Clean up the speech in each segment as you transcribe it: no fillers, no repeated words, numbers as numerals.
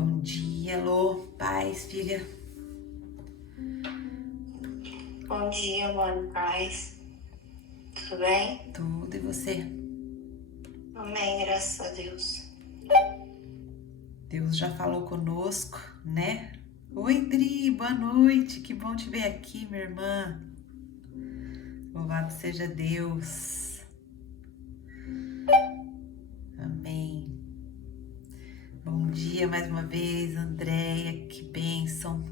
Bom dia, Lô. Paz, filha. Bom dia, mano, paz. Tudo bem? Tudo e você? Amém, graças a Deus. Deus já falou conosco, né? Oi, Dri, boa noite. Que bom te ver aqui, minha irmã. Louvado seja Deus. Amém. Bom dia mais uma vez, Andréia. Que bênção.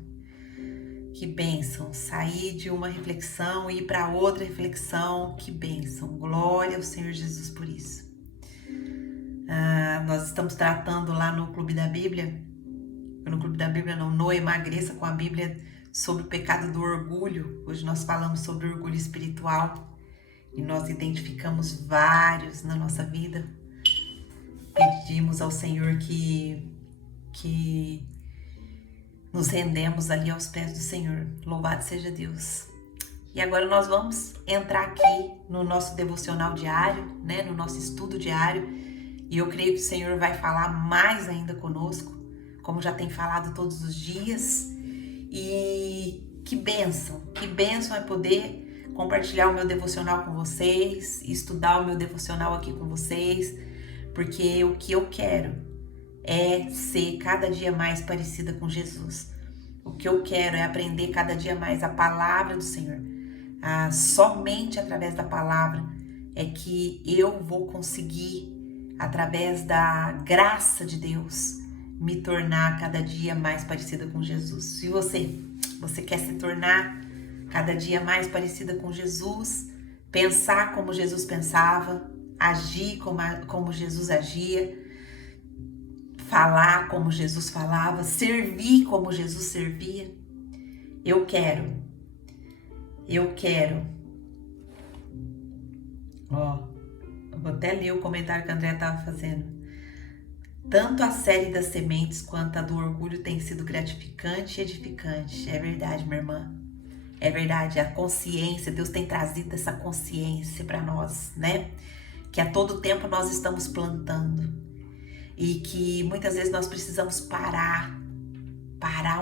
Que bênção. Sair de uma reflexão e ir para outra reflexão. Que bênção. Glória ao Senhor Jesus por isso. Nós estamos tratando lá no Clube da Bíblia, no Emagreça com a Bíblia, sobre o pecado do orgulho. Hoje nós falamos sobre orgulho espiritual e nós identificamos vários na nossa vida. Pedimos ao Senhor que nos rendemos ali aos pés do Senhor. Louvado seja Deus. E agora nós vamos entrar aqui no nosso devocional diário, né, no nosso estudo diário. E eu creio que o Senhor vai falar mais ainda conosco, como já tem falado todos os dias. E que bênção é poder compartilhar o meu devocional com vocês, estudar o meu devocional aqui com vocês, porque o que eu quero é ser cada dia mais parecida com Jesus. O que eu quero é aprender cada dia mais a palavra do Senhor. Somente através da palavra é que eu vou conseguir, através da graça de Deus, me tornar cada dia mais parecida com Jesus. Se você quer se tornar cada dia mais parecida com Jesus, pensar como Jesus pensava, agir como Jesus agia, falar como Jesus falava, servir como Jesus servia, eu quero. Eu vou até ler o comentário que a André estava fazendo. Tanto a série das sementes quanto a do orgulho tem sido gratificante e edificante. É verdade, minha irmã. É verdade, a consciência, Deus tem trazido essa consciência para nós, né? Que a todo tempo nós estamos plantando. E que muitas vezes nós precisamos parar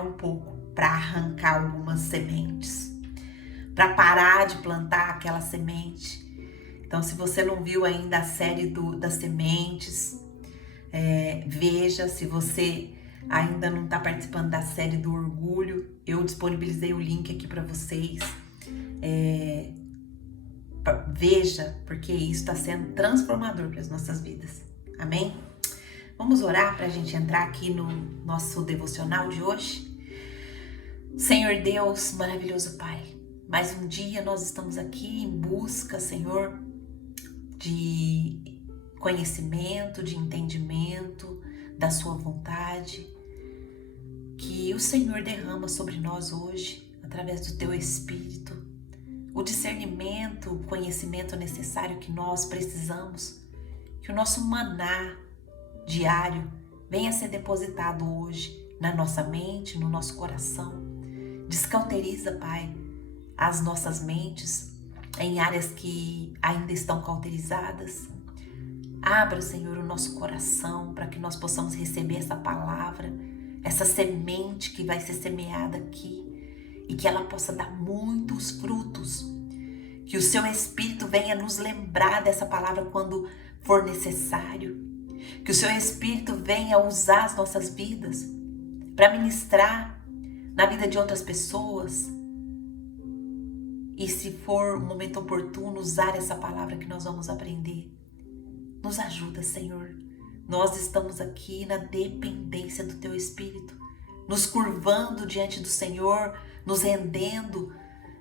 um pouco para arrancar algumas sementes. Para parar de plantar aquela semente. Então, se você não viu ainda a série das sementes, veja. Se você ainda não está participando da série do orgulho, eu disponibilizei o link aqui para vocês. Veja, porque isso está sendo transformador para as nossas vidas. Amém? Vamos orar para a gente entrar aqui no nosso devocional de hoje? Senhor Deus, maravilhoso Pai, mais um dia nós estamos aqui em busca, Senhor, de conhecimento, de entendimento da Sua vontade, que o Senhor derrama sobre nós hoje, através do Teu Espírito, o discernimento, o conhecimento necessário que nós precisamos, que o nosso maná diário venha a ser depositado hoje na nossa mente, no nosso coração. Descauteriza, Pai, as nossas mentes em áreas que ainda estão cauterizadas. Abra, Senhor, o nosso coração para que nós possamos receber essa palavra, essa semente que vai ser semeada aqui e que ela possa dar muitos frutos. Que o Seu Espírito venha nos lembrar dessa palavra quando for necessário. Que o Seu Espírito venha usar as nossas vidas para ministrar na vida de outras pessoas. E se for um momento oportuno, usar essa palavra que nós vamos aprender. Nos ajuda, Senhor. Nós estamos aqui na dependência do Teu Espírito, nos curvando diante do Senhor, nos rendendo,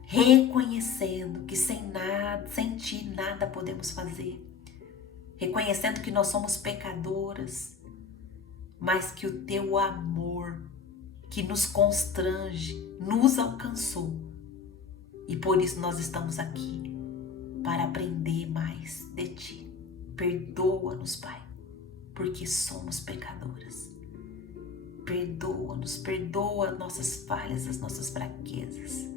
reconhecendo que sem Ti nada podemos fazer. Reconhecendo que nós somos pecadoras, mas que o Teu amor, que nos constrange, nos alcançou. E por isso nós estamos aqui, para aprender mais de Ti. Perdoa-nos, Pai, porque somos pecadoras. Perdoa-nos, perdoa nossas falhas, as nossas fraquezas.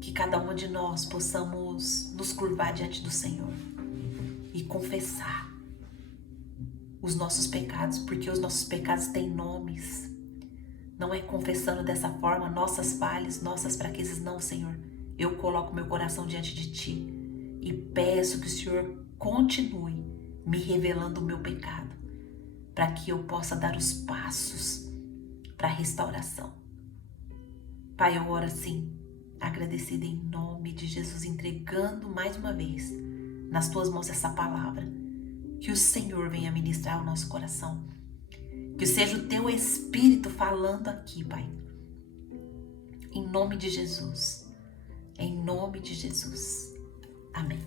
Que cada uma de nós possamos nos curvar diante do Senhor e confessar os nossos pecados, porque os nossos pecados têm nomes. Não é confessando dessa forma nossas falhas, nossas fraquezas, não, Senhor. Eu coloco meu coração diante de Ti e peço que o Senhor continue me revelando o meu pecado, para que eu possa dar os passos para a restauração. Pai, eu oro assim, agradecida em nome de Jesus, entregando mais uma vez nas Tuas mãos essa palavra. Que o Senhor venha ministrar o nosso coração. Que seja o Teu Espírito falando aqui, Pai. Em nome de Jesus. Em nome de Jesus. Amém.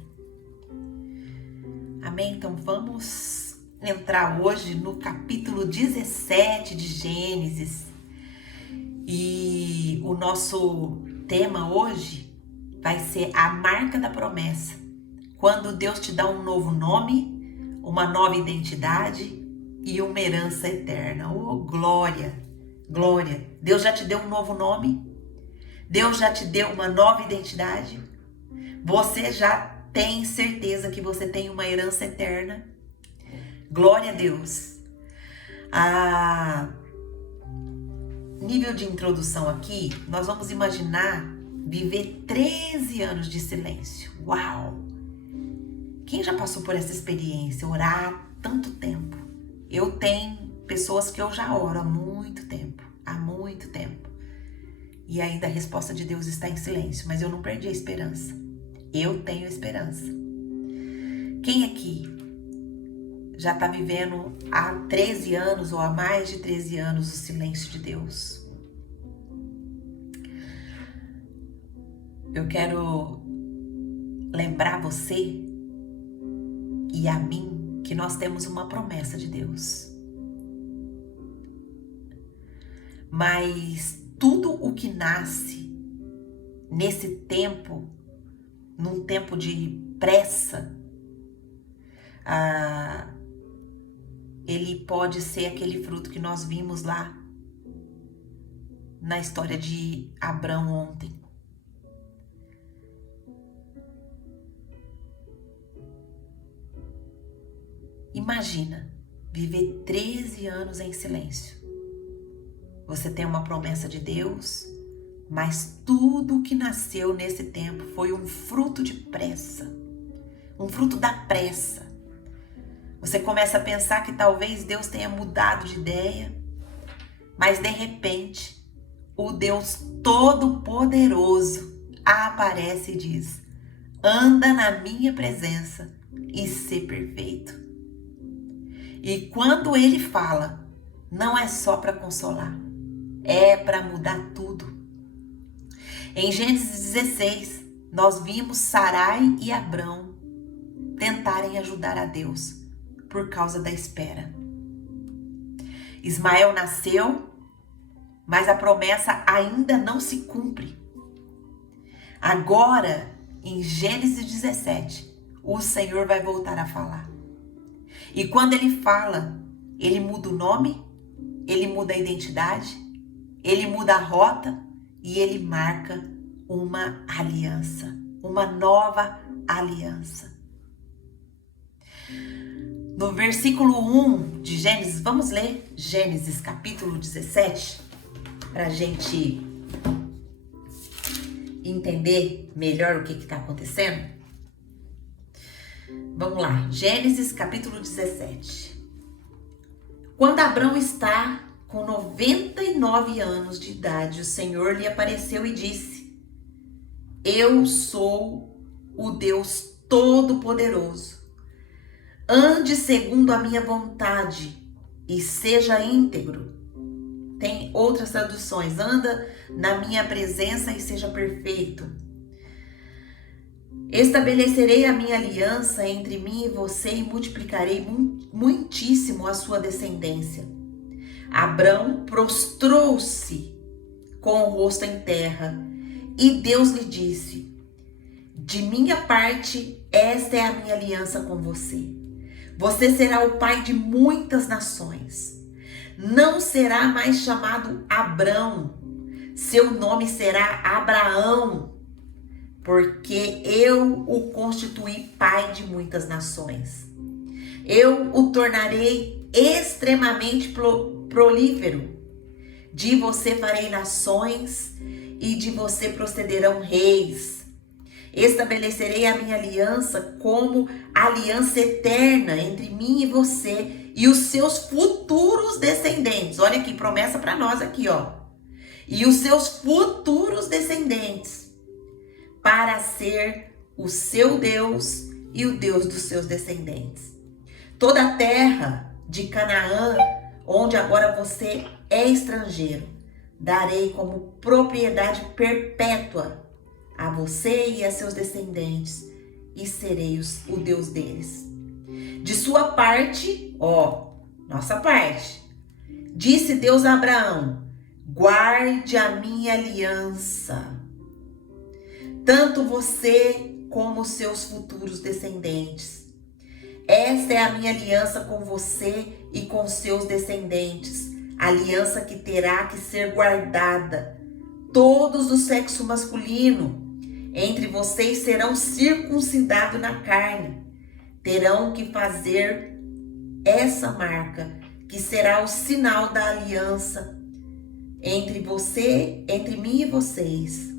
Amém? Então vamos entrar hoje no capítulo 17 de Gênesis. E o nosso tema hoje vai ser a marca da promessa. Quando Deus te dá um novo nome, uma nova identidade e uma herança eterna. Oh, glória, glória. Deus já te deu um novo nome? Deus já te deu uma nova identidade? Você já tem certeza que você tem uma herança eterna? Glória a Deus. A nível de introdução aqui, nós vamos imaginar viver 13 anos de silêncio. Uau! Quem já passou por essa experiência? Orar tanto tempo. Eu tenho pessoas que eu já oro há muito tempo. E ainda a resposta de Deus está em silêncio. Mas eu não perdi a esperança. Eu tenho esperança. Quem aqui já está vivendo há 13 anos ou há mais de 13 anos o silêncio de Deus? Eu quero lembrar você e a mim que nós temos uma promessa de Deus. Mas tudo o que nasce nesse tempo, num tempo de pressa, ele pode ser aquele fruto que nós vimos lá na história de Abrão ontem. Imagina viver 13 anos em silêncio. Você tem uma promessa de Deus, mas tudo que nasceu nesse tempo foi um fruto de pressa, um fruto da pressa. Você começa a pensar que talvez Deus tenha mudado de ideia, mas de repente o Deus Todo-Poderoso aparece e diz: anda na minha presença e ser perfeito. E quando ele fala, não é só para consolar, é para mudar tudo. Em Gênesis 16, nós vimos Sarai e Abrão tentarem ajudar a Deus por causa da espera. Ismael nasceu, mas a promessa ainda não se cumpre. Agora, em Gênesis 17, o Senhor vai voltar a falar. E quando ele fala, ele muda o nome, ele muda a identidade, ele muda a rota e ele marca uma aliança, uma nova aliança. No versículo 1 de Gênesis, vamos ler Gênesis capítulo 17, para a gente entender melhor o que está acontecendo. Vamos lá, Gênesis capítulo 17. Quando Abrão está com 99 anos de idade, o Senhor lhe apareceu e disse: eu sou o Deus Todo-Poderoso. Ande segundo a minha vontade e seja íntegro. Tem outras traduções: anda na minha presença e seja perfeito. Estabelecerei a minha aliança entre mim e você e multiplicarei muitíssimo a sua descendência. Abrão prostrou-se com o rosto em terra e Deus lhe disse: de minha parte, esta é a minha aliança com você. Você será o pai de muitas nações. Não será mais chamado Abrão, seu nome será Abraão, porque eu o constituí pai de muitas nações. Eu o tornarei extremamente prolífero. De você farei nações e de você procederão reis. Estabelecerei a minha aliança como aliança eterna entre mim e você e os seus futuros descendentes. Olha aqui, promessa para nós aqui, ó. E os seus futuros descendentes, para ser o seu Deus e o Deus dos seus descendentes. Toda a terra de Canaã, onde agora você é estrangeiro, darei como propriedade perpétua a você e a seus descendentes, e serei o Deus deles. De sua parte, ó, nossa parte, disse Deus a Abraão: guarde a minha aliança, tanto você como seus futuros descendentes. Esta é a minha aliança com você e com seus descendentes, aliança que terá que ser guardada. Todos do sexo masculino entre vocês serão circuncidados na carne. Terão que fazer essa marca, que será o sinal da aliança entre mim e vocês.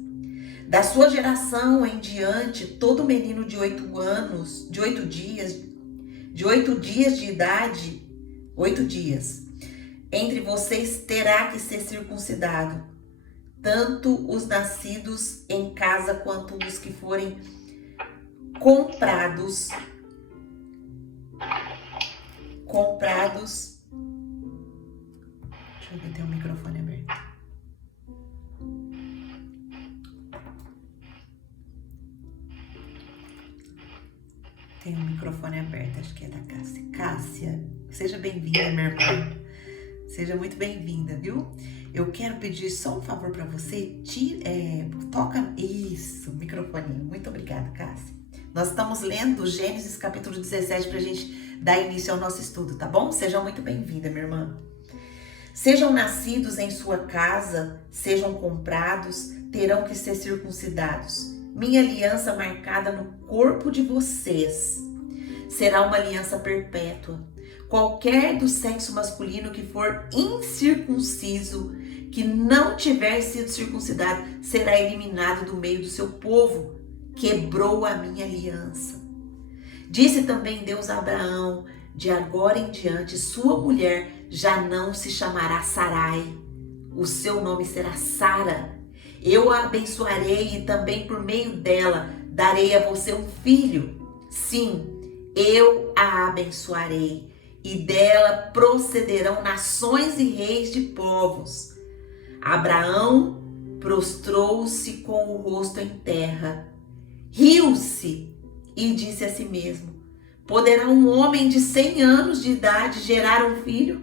Da sua geração em diante, todo menino de 8 dias de idade, 8 dias, entre vocês terá que ser circuncidado, tanto os nascidos em casa quanto os que forem comprados. Deixa eu ver, tem um microfone aberto. Tem um microfone aberto, acho que é da Cássia. Cássia, seja bem-vinda, minha irmã. Seja muito bem-vinda, viu? Eu quero pedir só um favor para você. Toca isso, microfoninho. Muito obrigada, Cássia. Nós estamos lendo Gênesis capítulo 17 para a gente dar início ao nosso estudo, tá bom? Seja muito bem-vinda, minha irmã. Sejam nascidos em sua casa, sejam comprados, terão que ser circuncidados. Minha aliança marcada no corpo de vocês será uma aliança perpétua. Qualquer do sexo masculino que for incircunciso, que não tiver sido circuncidado, será eliminado do meio do seu povo. Quebrou a minha aliança. Disse também Deus a Abraão: de agora em diante, sua mulher já não se chamará Sarai. O seu nome será Sara. Eu a abençoarei e também por meio dela darei a você um filho. Sim, eu a abençoarei. E dela procederão nações e reis de povos. Abraão prostrou-se com o rosto em terra, riu-se e disse a si mesmo: poderá um homem de 100 anos de idade gerar um filho?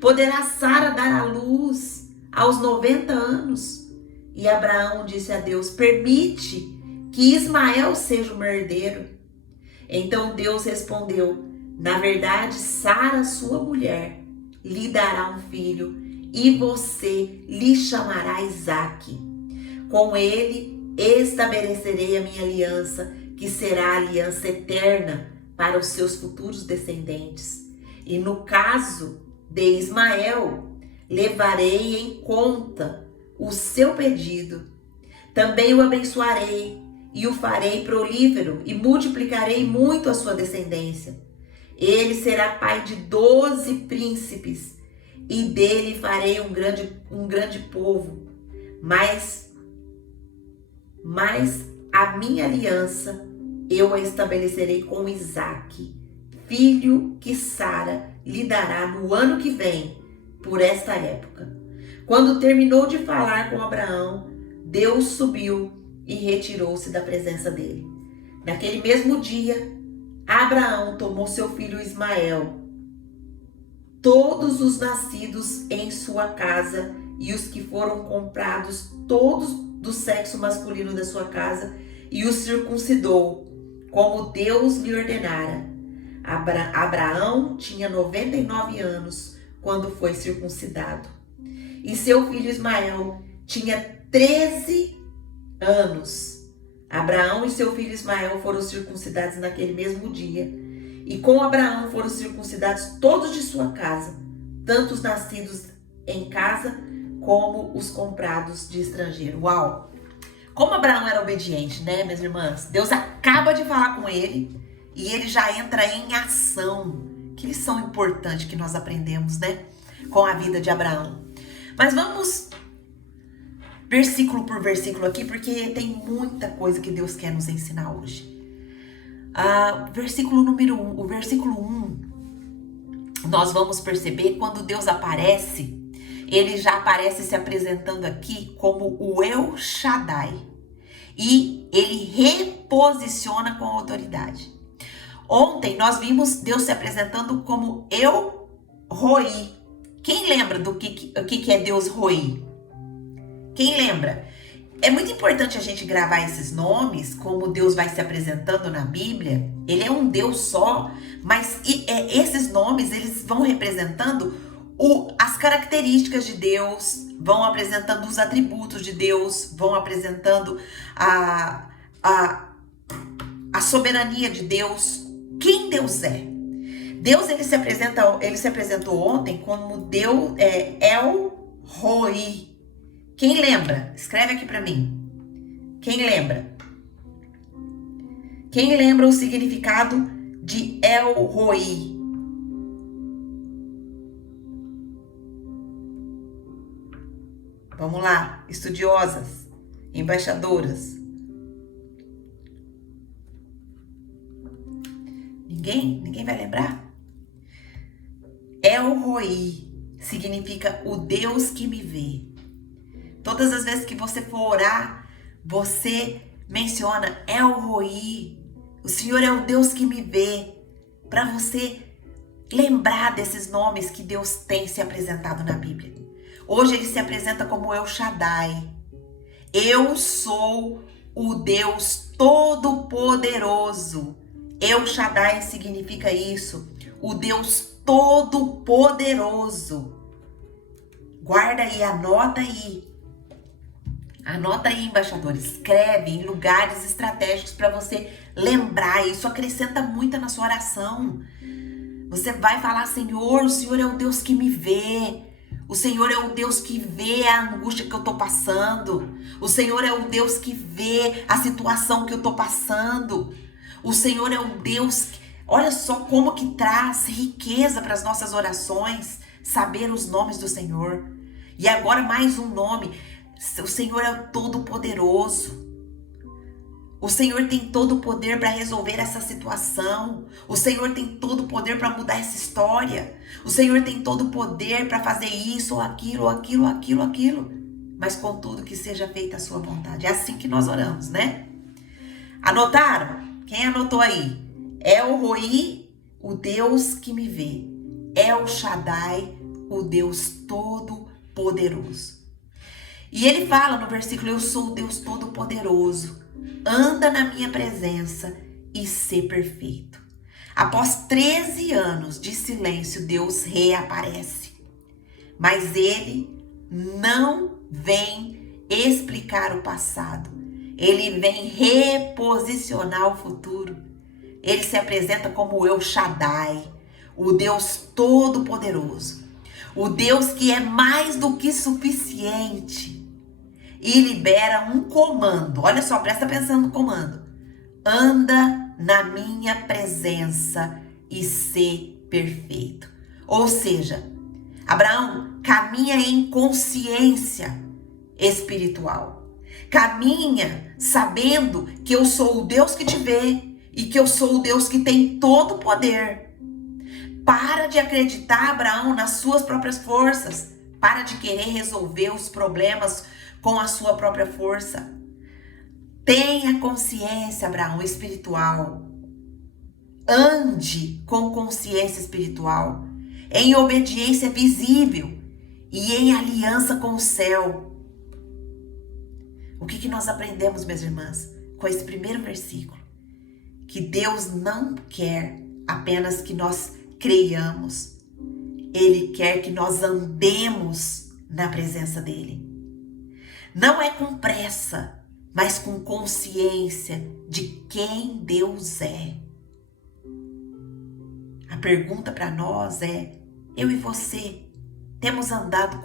Poderá Sara dar à luz aos 90 anos? E Abraão disse a Deus: permite que Ismael seja o meu herdeiro. Então Deus respondeu: na verdade, Sara, sua mulher, lhe dará um filho e você lhe chamará Isaque. Com ele estabelecerei a minha aliança, que será a aliança eterna para os seus futuros descendentes. E no caso de Ismael, levarei em conta o seu pedido. Também o abençoarei e o farei prolífero e multiplicarei muito a sua descendência. Ele será pai de 12 príncipes e dele farei um grande povo. Mas a minha aliança eu a estabelecerei com Isaque, filho que Sara lhe dará no ano que vem, por esta época. Quando terminou de falar com Abraão, Deus subiu e retirou-se da presença dele. Naquele mesmo dia, Abraão tomou seu filho Ismael, todos os nascidos em sua casa e os que foram comprados, todos do sexo masculino da sua casa, e os circuncidou, como Deus lhe ordenara. Abraão tinha 99 anos quando foi circuncidado. E seu filho Ismael tinha 13 anos. Abraão e seu filho Ismael foram circuncidados naquele mesmo dia. E com Abraão foram circuncidados todos de sua casa, tanto os nascidos em casa como os comprados de estrangeiro. Uau! Como Abraão era obediente, né, minhas irmãs? Deus acaba de falar com ele e ele já entra em ação. Que lição importante que nós aprendemos, né, com a vida de Abraão. Mas vamos versículo por versículo aqui, porque tem muita coisa que Deus quer nos ensinar hoje. Versículo número 1, o versículo 1, nós vamos perceber quando Deus aparece, ele já aparece se apresentando aqui como o El Shaddai. E ele reposiciona com autoridade. Ontem nós vimos Deus se apresentando como El Roi. Quem lembra do que é Deus Roi? Quem lembra? É muito importante a gente gravar esses nomes, como Deus vai se apresentando na Bíblia. Ele é um Deus só, mas esses nomes eles vão representando as características de Deus, vão apresentando os atributos de Deus, vão apresentando a soberania de Deus, quem Deus é. Deus ele se apresentou ontem como Deus El Roi. Quem lembra? Escreve aqui para mim. Quem lembra? Quem lembra o significado de El Roi? Vamos lá, estudiosas, embaixadoras. Ninguém vai lembrar? El Roi significa o Deus que me vê. Todas as vezes que você for orar, você menciona El Roi. O Senhor é o Deus que me vê. Para você lembrar desses nomes que Deus tem se apresentado na Bíblia. Hoje ele se apresenta como El Shaddai. Eu sou o Deus Todo-Poderoso. El Shaddai significa isso. O Deus Todo-Poderoso. Guarda aí, anota aí. Anota aí, embaixador. Escreve em lugares estratégicos para você lembrar. Isso acrescenta muito na sua oração. Você vai falar, Senhor, o Senhor é o Deus que me vê. O Senhor é o Deus que vê a angústia que eu tô passando. O Senhor é o Deus que vê a situação que eu tô passando. O Senhor é o Deus que... Olha só como que traz riqueza para as nossas orações, saber os nomes do Senhor. E agora mais um nome. O Senhor é o Todo-Poderoso. O Senhor tem todo o poder para resolver essa situação. O Senhor tem todo o poder para mudar essa história. O Senhor tem todo o poder para fazer isso, ou aquilo, aquilo, aquilo, aquilo. Mas contudo que seja feita a sua vontade. É assim que nós oramos, né? Anotaram? Quem anotou aí? El Roi, o Deus que me vê. El Shaddai, o Deus Todo-Poderoso. E ele fala no versículo, eu sou o Deus Todo-Poderoso. Anda na minha presença e ser perfeito. Após 13 anos de silêncio, Deus reaparece. Mas ele não vem explicar o passado. Ele vem reposicionar o futuro. Ele se apresenta como o El Shaddai, o Deus Todo-Poderoso. O Deus que é mais do que suficiente. E libera um comando. Olha só, presta atenção no comando. Anda na minha presença e ser perfeito. Ou seja, Abraão caminha em consciência espiritual. Caminha sabendo que eu sou o Deus que te vê e que eu sou o Deus que tem todo o poder. Para de acreditar, Abraão, nas suas próprias forças. Para de querer resolver os problemas com a sua própria força. Tenha consciência, Abraão, espiritual. Ande com consciência espiritual, em obediência visível e em aliança com o céu. O que nós aprendemos, minhas irmãs, com esse primeiro versículo? Que Deus não quer apenas que nós creiamos. Ele quer que nós andemos na presença dele. Não é com pressa, mas com consciência de quem Deus é. pergunta para nós é: eu e você temos andado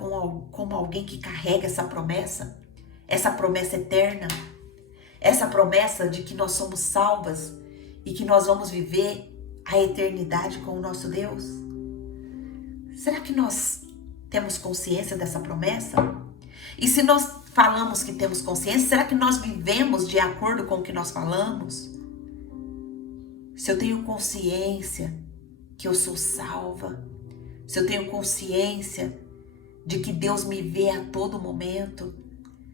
como alguém que carrega essa promessa eterna, essa promessa de que nós somos salvas e que nós vamos viver a eternidade com o nosso Deus? Será que nós temos consciência dessa promessa? E se nós falamos que temos consciência, será que nós vivemos de acordo com o que nós falamos? Se eu tenho consciência que eu sou salva, se eu tenho consciência de que Deus me vê a todo momento,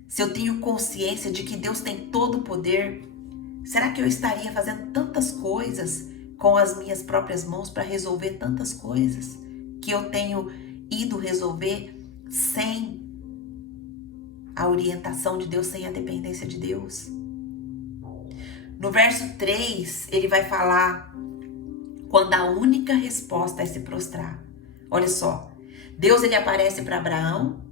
se eu tenho consciência de que Deus tem todo o poder, será que eu estaria fazendo tantas coisas com as minhas próprias mãos para resolver tantas coisas que eu tenho ido resolver sem a orientação de Deus, sem a dependência de Deus? No verso 3, ele vai falar quando a única resposta é se prostrar. Olha só, Deus ele aparece para Abraão,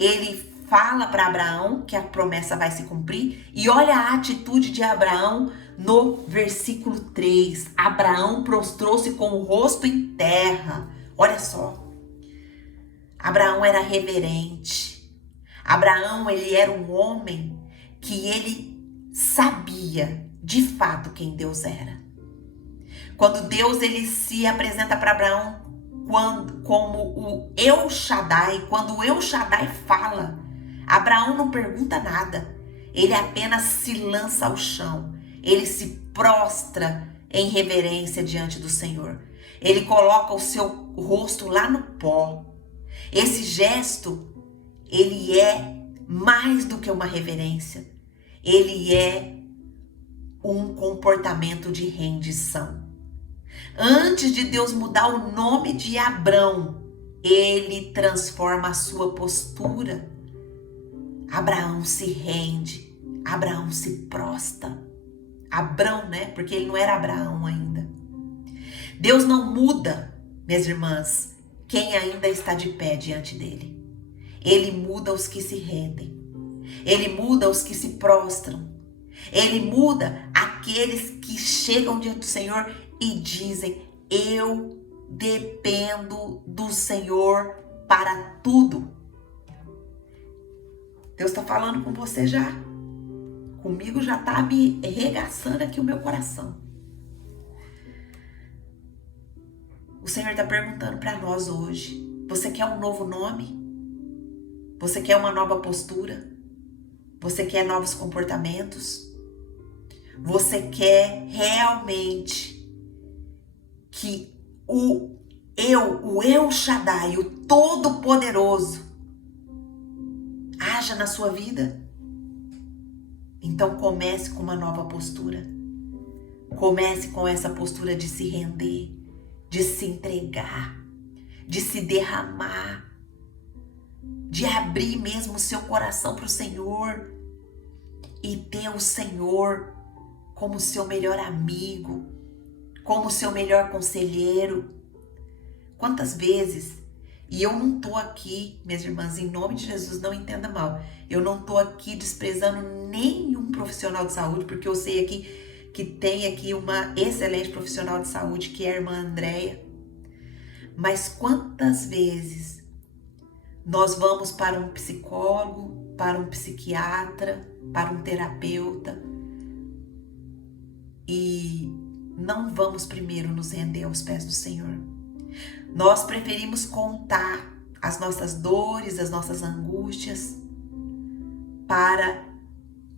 ele fala para Abraão que a promessa vai se cumprir, e olha a atitude de Abraão no versículo 3. Abraão prostrou-se com o rosto em terra. Olha só, Abraão era reverente. Abraão, ele era um homem que ele sabia de fato quem Deus era. Quando Deus ele se apresenta para Abraão como o El Shaddai, quando o El Shaddai fala, Abraão não pergunta nada, ele apenas se lança ao chão, ele se prostra em reverência diante do Senhor. Ele coloca o seu rosto lá no pó. Esse gesto, ele é mais do que uma reverência, ele é um comportamento de rendição. Antes de Deus mudar o nome de Abrão, ele transforma a sua postura. Abraão se rende, Abraão se prostra. Abrão, né? Porque ele não era Abraão ainda. Deus não muda, minhas irmãs, quem ainda está de pé diante dele. Ele muda os que se rendem. Ele muda os que se prostram. Ele muda aqueles que chegam diante do Senhor e dizem: eu dependo do Senhor para tudo. Deus está falando com você já. Comigo já está me regaçando aqui o meu coração. O Senhor está perguntando para nós hoje: você quer um novo nome? Você quer uma nova postura? Você quer novos comportamentos? Você quer realmente que o El Shaddai, o Todo-Poderoso, haja na sua vida? Então comece com uma nova postura. Comece com essa postura de se render, de se entregar, de se derramar, de abrir mesmo o seu coração para o Senhor e ter o Senhor como seu melhor amigo, como seu melhor conselheiro. Quantas vezes, e eu não tô aqui, minhas irmãs, em nome de Jesus, não entenda mal, eu não tô aqui desprezando nenhum profissional de saúde, porque eu sei aqui que tem aqui uma excelente profissional de saúde, que é a irmã Andréia. Mas quantas vezes nós vamos para um psicólogo, para um psiquiatra, para um terapeuta e não vamos primeiro nos render aos pés do Senhor? Nós preferimos contar as nossas dores, as nossas angústias para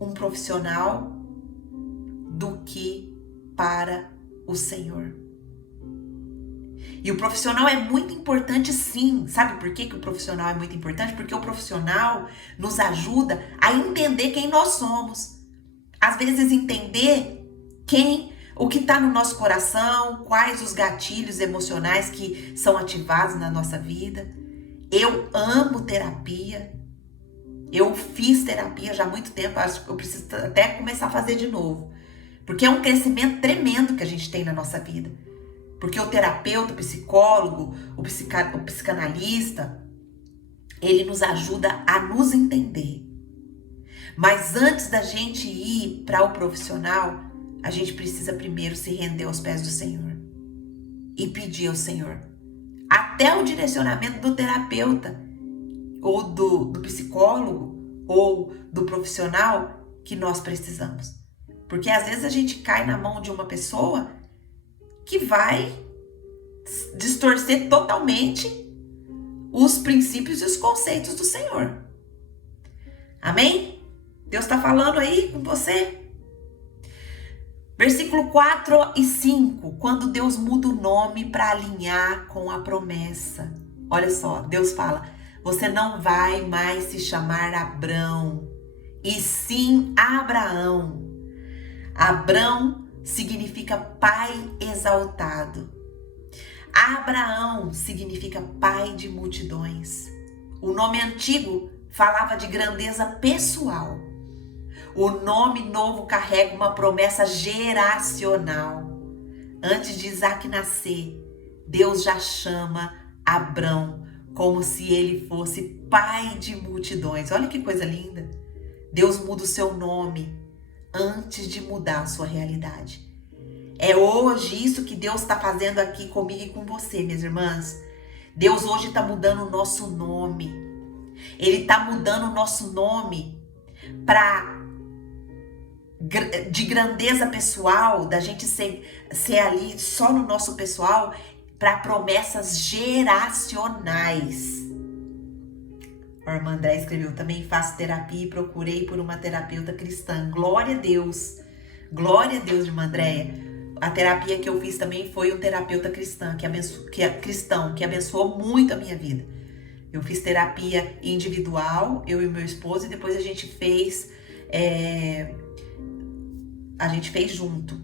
um profissional do que para o Senhor. E o profissional é muito importante, sim. Sabe por que o profissional é muito importante? Porque o profissional nos ajuda a entender quem nós somos. Às vezes entender o que está no nosso coração, quais os gatilhos emocionais que são ativados na nossa vida. Eu amo terapia. Eu fiz terapia já há muito tempo. Acho que eu preciso até começar a fazer de novo. Porque é um crescimento tremendo que a gente tem na nossa vida. Porque o terapeuta, o psicólogo, o psicanalista, ele nos ajuda a nos entender. Mas antes da gente ir para o profissional, a gente precisa primeiro se render aos pés do Senhor. e pedir ao Senhor. Até o direcionamento do terapeuta, ou do psicólogo, ou do profissional que nós precisamos. Porque às vezes a gente cai na mão de uma pessoa que vai distorcer totalmente os princípios e os conceitos do Senhor. Amém? Deus está falando aí com você? Versículo 4 e 5, quando Deus muda o nome para alinhar com a promessa. Olha só, Deus fala, você não vai mais se chamar Abrão, e sim Abraão. Abrão significa pai exaltado. Abraão significa pai de multidões. O nome antigo falava de grandeza pessoal. O nome novo carrega uma promessa geracional. Antes de Isaac nascer, Deus já chama Abrão como se ele fosse pai de multidões. Olha que coisa linda. Deus muda o seu nome antes de mudar a sua realidade. É hoje isso que Deus está fazendo aqui comigo e com você, minhas irmãs. Deus hoje está mudando o nosso nome. Ele está mudando o nosso nome de grandeza pessoal, da gente ser ali só no nosso pessoal, para promessas geracionais. A irmã André escreveu, também faço terapia e procurei por uma terapeuta cristã. Glória a Deus, irmã Andréia. A terapia que eu fiz também foi um terapeuta cristão, que abençoou muito a minha vida. Eu fiz terapia individual, eu e meu esposo, e depois a gente fez junto,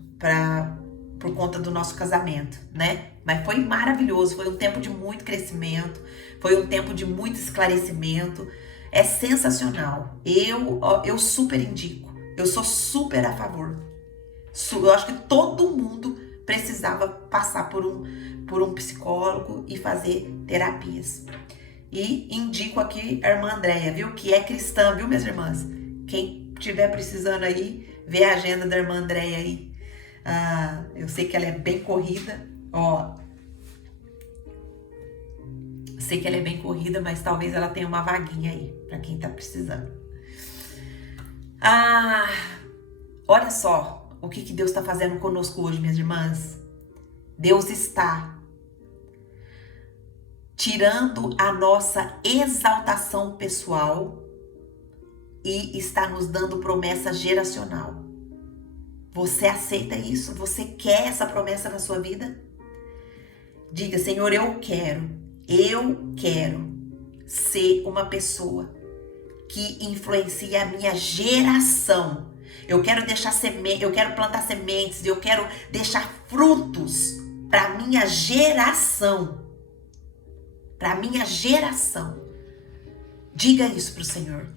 por conta do nosso casamento, né? Mas foi maravilhoso, foi um tempo de muito crescimento, foi um tempo de muito esclarecimento. É sensacional. Eu super indico, eu sou super a favor. Eu acho que todo mundo precisava passar por um psicólogo e fazer terapias. E indico aqui a irmã Andréia, viu? Que é cristã, viu, minhas irmãs? Quem estiver precisando aí, vê a agenda da irmã Andréia aí. Eu sei que ela é bem corrida, sei que ela é bem corrida, mas talvez ela tenha uma vaguinha aí, para quem tá precisando. Olha só o que Deus está fazendo conosco hoje, minhas irmãs. Deus está tirando a nossa exaltação pessoal e está nos dando promessa geracional. Você aceita isso? Você quer essa promessa na sua vida? Diga, Senhor, eu quero ser uma pessoa que influencie a minha geração. Eu quero plantar sementes, eu quero deixar frutos para minha geração. Para minha geração. Diga isso para o Senhor.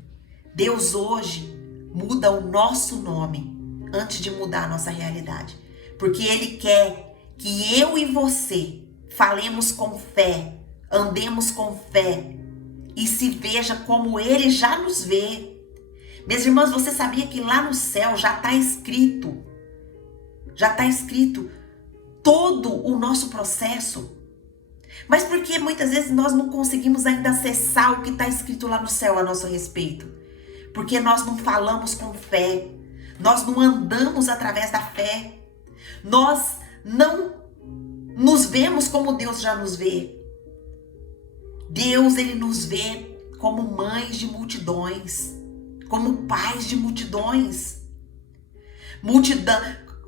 Deus hoje muda o nosso nome antes de mudar a nossa realidade. Porque Ele quer que eu e você falemos com fé, andemos com fé e se veja como Ele já nos vê. Minhas irmãs, você sabia que lá no céu já está escrito todo o nosso processo? Mas por que muitas vezes nós não conseguimos ainda acessar o que está escrito lá no céu a nosso respeito? Porque nós não falamos com fé, nós não andamos através da fé, nós não nos vemos como Deus já nos vê. Deus, Ele nos vê como mães de multidões, como pais de multidões. Multidão.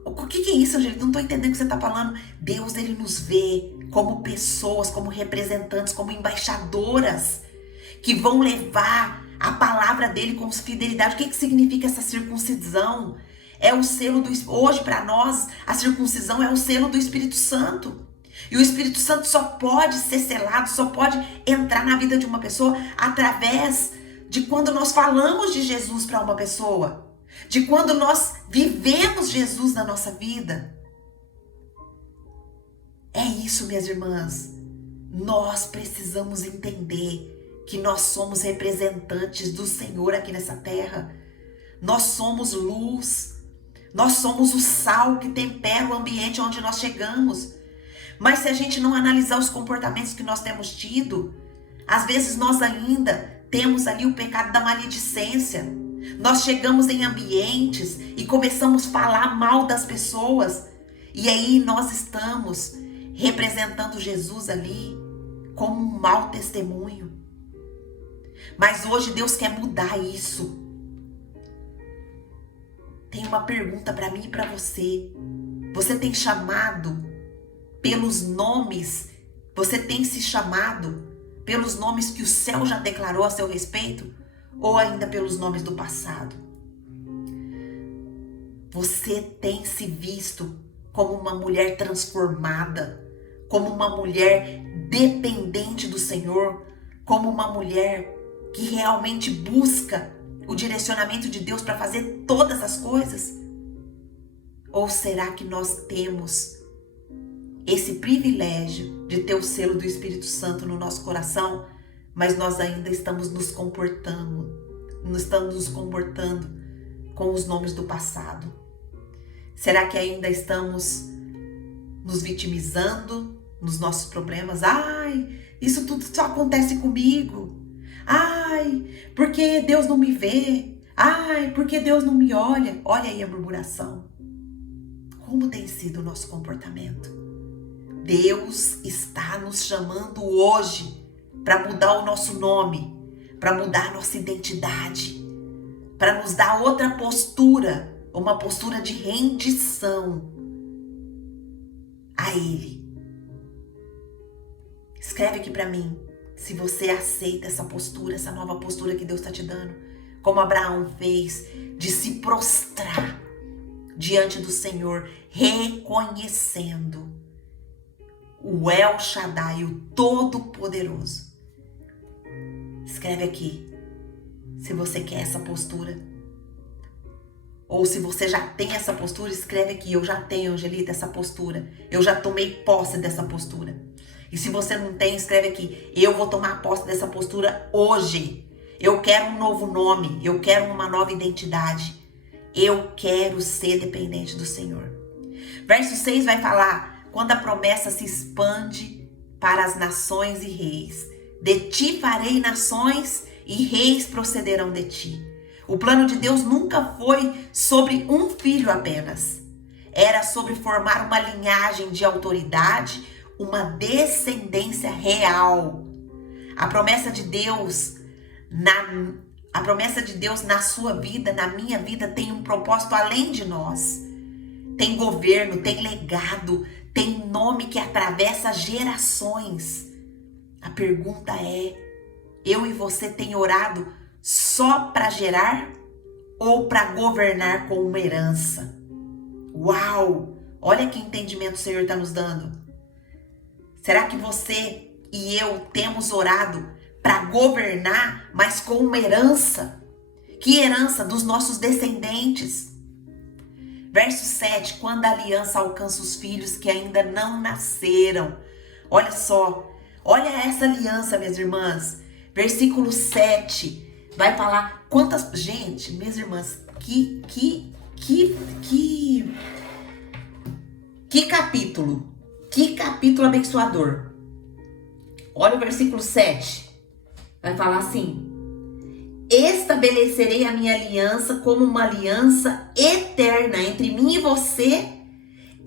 O que é isso, Angélica? Não estou entendendo o que você está falando. Deus, Ele nos vê como pessoas, como representantes, como embaixadoras que vão levar a palavra dele com fidelidade. O que significa essa circuncisão? É o selo do... Hoje, para nós, a circuncisão é o selo do Espírito Santo. E o Espírito Santo só pode ser selado, só pode entrar na vida de uma pessoa através de quando nós falamos de Jesus para uma pessoa, de quando nós vivemos Jesus na nossa vida. É isso, minhas irmãs. Nós precisamos entender que nós somos representantes do Senhor aqui nessa terra. Nós somos luz. Nós somos o sal que tempera o ambiente onde nós chegamos. Mas se a gente não analisar os comportamentos que nós temos tido, às vezes nós ainda temos ali o pecado da maledicência. Nós chegamos em ambientes e começamos a falar mal das pessoas. E aí nós estamos representando Jesus ali como um mau testemunho. Mas hoje Deus quer mudar isso. Tem uma pergunta para mim e para você. Você tem chamado pelos nomes? Você tem se chamado pelos nomes que o céu já declarou a seu respeito? Ou ainda pelos nomes do passado? Você tem se visto como uma mulher transformada, como uma mulher dependente do Senhor, como uma mulher que realmente busca o direcionamento de Deus para fazer todas as coisas? Ou será que nós temos esse privilégio de ter o selo do Espírito Santo no nosso coração, mas nós ainda estamos nos comportando com os nomes do passado? Será que ainda estamos nos vitimizando nos nossos problemas? Ai, isso tudo só acontece comigo. Ai, porque Deus não me vê. Ai, porque Deus não me olha. Olha aí a murmuração. Como tem sido o nosso comportamento? Deus está nos chamando hoje para mudar o nosso nome, para mudar a nossa identidade, para nos dar outra postura, uma postura de rendição a Ele. Escreve aqui para mim se você aceita essa postura, essa nova postura que Deus está te dando, como Abraão fez, de se prostrar diante do Senhor, reconhecendo o El Shaddai, o Todo-Poderoso. Escreve aqui se você quer essa postura. Ou se você já tem essa postura, escreve aqui: eu já tenho, Angelita, essa postura. Eu já tomei posse dessa postura. E se você não tem, escreve aqui: eu vou tomar posse dessa postura hoje. Eu quero um novo nome, eu quero uma nova identidade. Eu quero ser dependente do Senhor. Verso 6 vai falar: quando a promessa se expande para as nações e reis, de ti farei nações e reis procederão de ti. O plano de Deus nunca foi sobre um filho apenas. Era sobre formar uma linhagem de autoridade, uma descendência real. A promessa de Deus na sua vida, na minha vida, tem um propósito além de nós. Tem governo, tem legado, tem nome que atravessa gerações. A pergunta é: eu e você tem orado só para gerar ou para governar com uma herança? Uau! Olha que entendimento o Senhor está nos dando. Será que você e eu temos orado para governar, mas com uma herança? Que herança? Dos nossos descendentes. Verso 7, quando a aliança alcança os filhos que ainda não nasceram. Olha só, olha essa aliança, minhas irmãs. Versículo 7 vai falar quantas... Gente, minhas irmãs, que capítulo. Que capítulo abençoador. Olha o versículo 7. Vai falar assim: estabelecerei a minha aliança como uma aliança eterna entre mim e você